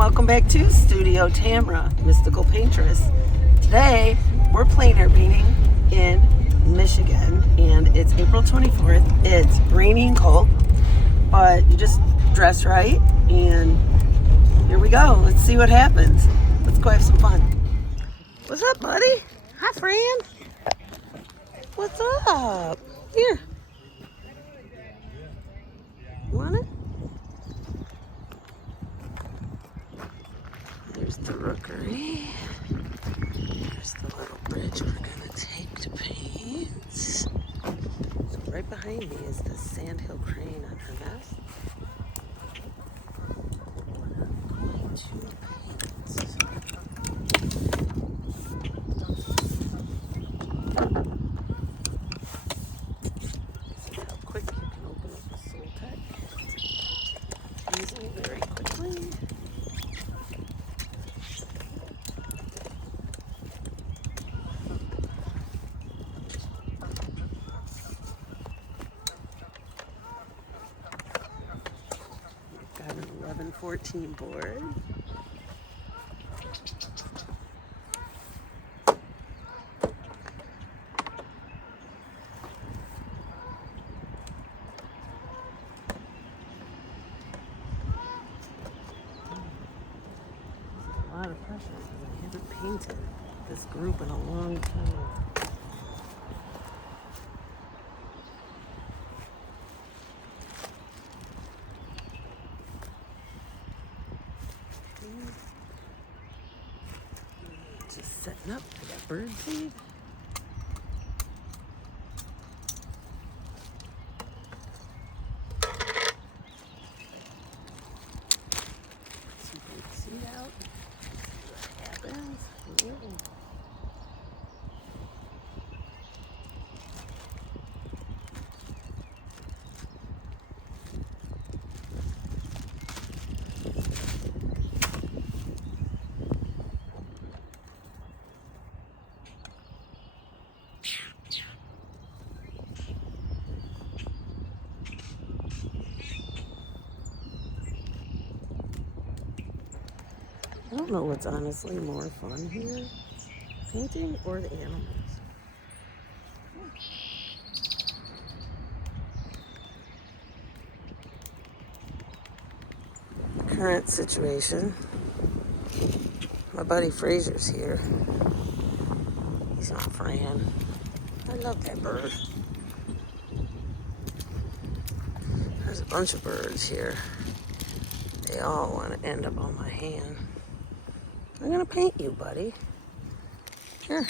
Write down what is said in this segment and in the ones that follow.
welcome back to Studio Tamra, Mystical Paintress. Today, we're plein air painting in Michigan, and it's April 24th. It's rainy and cold, but you just dress right, and here we go. Let's see what happens. Let's go have some fun. What's up, buddy? Hi, friend. What's up? Here. You want it? There's the rookery. There's the little bridge we're gonna take to paint. So right behind me is the Sandhill crane on her nest. Going to paint. This is how quick you can open up a Soul Tech. Easily, very quickly. Got an 1114 board. A lot of pressure. I haven't painted this group in a long time. Just setting up for that bird feed. Some bird seed out. See what happens. Ooh. I don't know what's honestly more fun here, painting or the animals. Current situation, my buddy Fraser's here. He's not Fran. I love that bird. There's a bunch of birds here. They all want to end up on my hand. I'm gonna paint you, buddy. Here.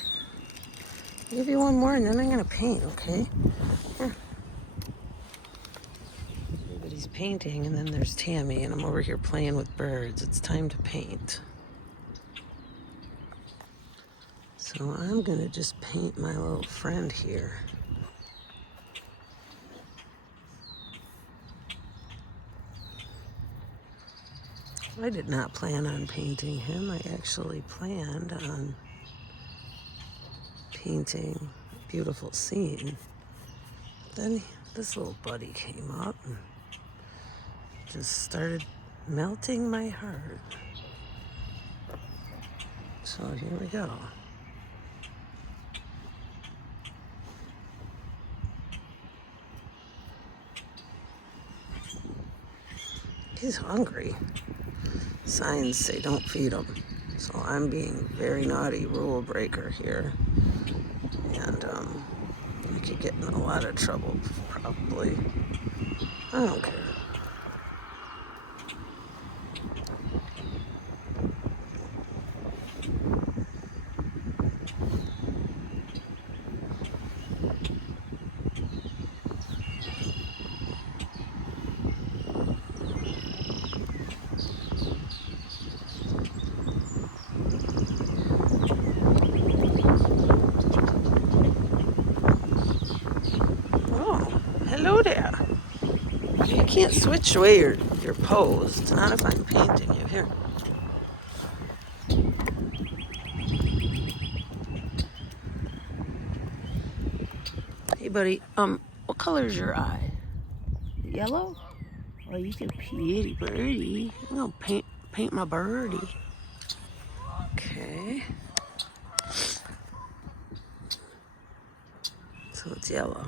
I'll give you one more and then I'm gonna paint, okay? Here. Everybody's painting and then there's Tammy and I'm over here playing with birds. It's time to paint. So I'm gonna just paint my little friend here. I did not plan on painting him. I actually planned on painting a beautiful scene. Then this little buddy came up and just started melting my heart. So here we go. He's hungry. Signs say don't feed him. So I'm being very naughty rule breaker here. And I could get in a lot of trouble probably. I don't care. Hello there. You can't switch away your pose. Not if I'm painting you. Here. Hey, buddy. What color is your eye? Yellow? Oh, you can pretty birdie. I'm gonna Paint my birdie. Okay. So it's yellow.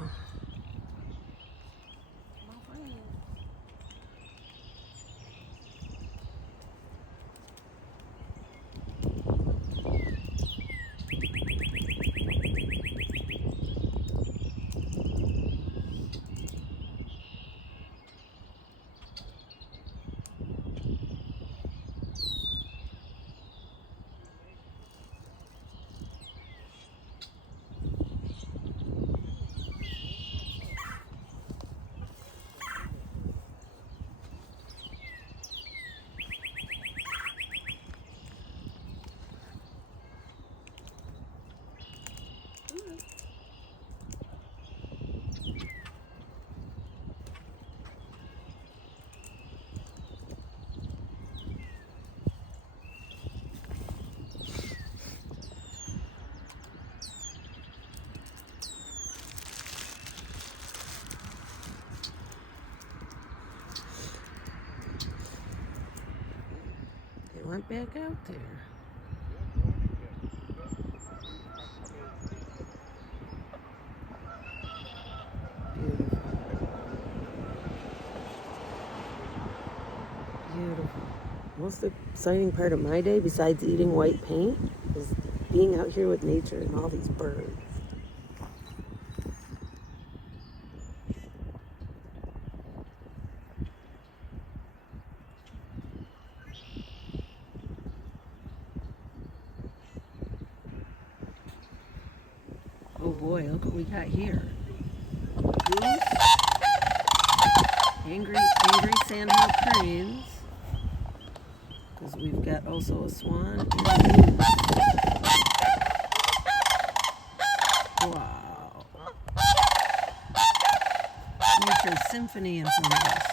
They went back out there. Beautiful. Most exciting part of my day, besides eating white paint, is being out here with nature and all these birds. Oh boy, look what we got here. Goose, angry Sandhill cranes, because we've got also a swan and a goose. Wow. Nature's symphony in front of us.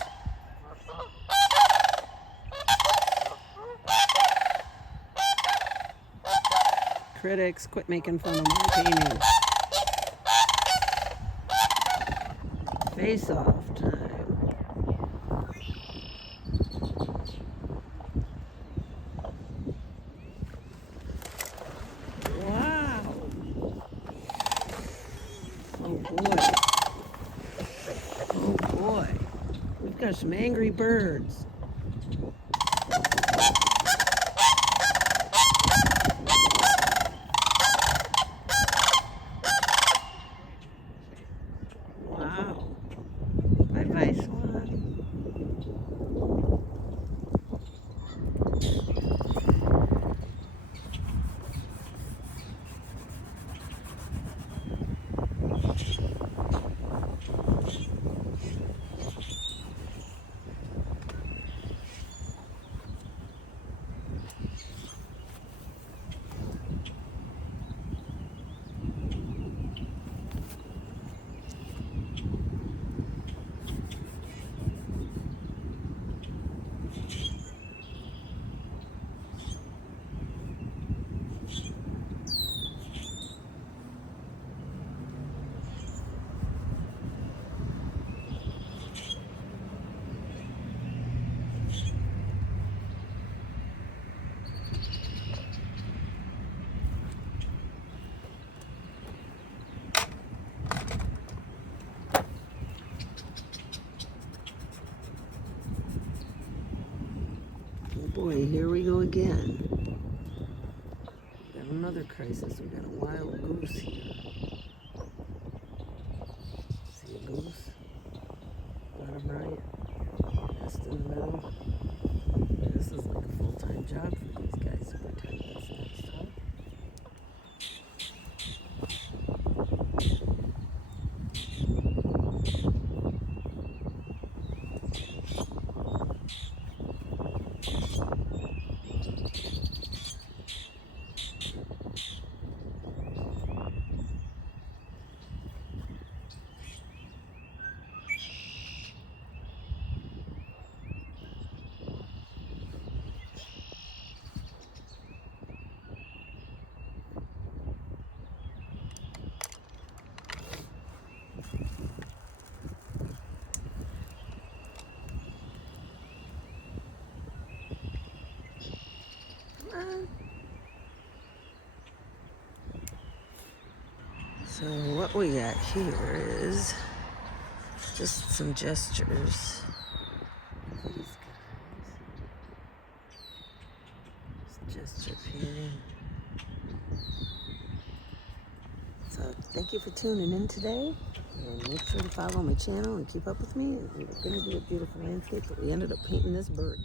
Critics, quit making fun of my painting. Face-off time. Wow. Oh boy. Oh boy. We've got some angry birds. Wow. Bye-bye, swan. Oh boy, here we go again. We got another crisis. We got a wild goose here. See a goose? Bottom right. Nest in the middle. This is like a full-time job for these guys to protect this nest, huh? on. So what we got here is just some gestures. These guys. Just gesture painting. So thank you for tuning in today. And make sure to follow my channel and keep up with me. We were going to do a beautiful landscape, but we ended up painting this bird.